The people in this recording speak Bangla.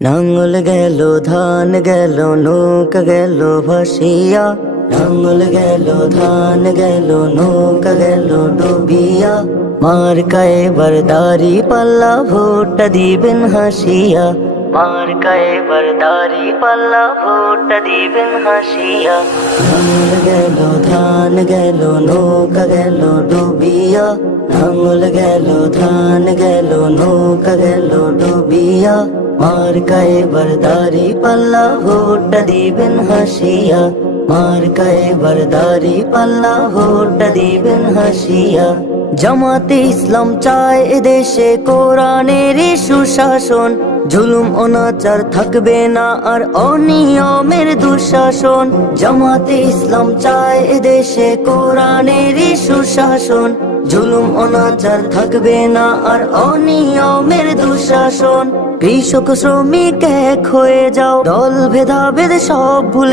নাঙ্গল গেল, ধান গেল, নৌকা গেল, ভাসিয়া। নাঙ্গল গেল, ধান গেল, নৌকা গেল, ডুবিয়া। মার কায়ে বরদারি পাল্লা, ভোটটা দিবেন হাসিয়া। মার কায়ে বরদারি পাল্লা, ভোটটা দিবেন হাসিয়া। নাঙ্গল গেল, ধান গেল, নৌকা গেল, ডুবিয়া। নাঙ্গল গেল, ধান গেল, নৌকা গেল, ডুবিয়া। মার কায়ে বরদারি পাল্লা, ভোটটা দিবেন হাসিয়া। মার কায়ে বরদারি পাল্লা, ভোটটা দিবেন হাসিয়া। জামাতে ইসলাম চায় এদেশে কোরআনের সুশাসন। জুলুম অনাচার থাকবে না আর অনিয়মের দুঃশাসন। জামাতে ইসলাম চায় এদেশে কোরআনের সুশাসন। জুলুম অনাচার থাকবে না আর অনিয়মের দুঃশাসন। কৃষক শ্রমিক এক হয়ে যাও, দল ভেদাভেদ সব ভুলে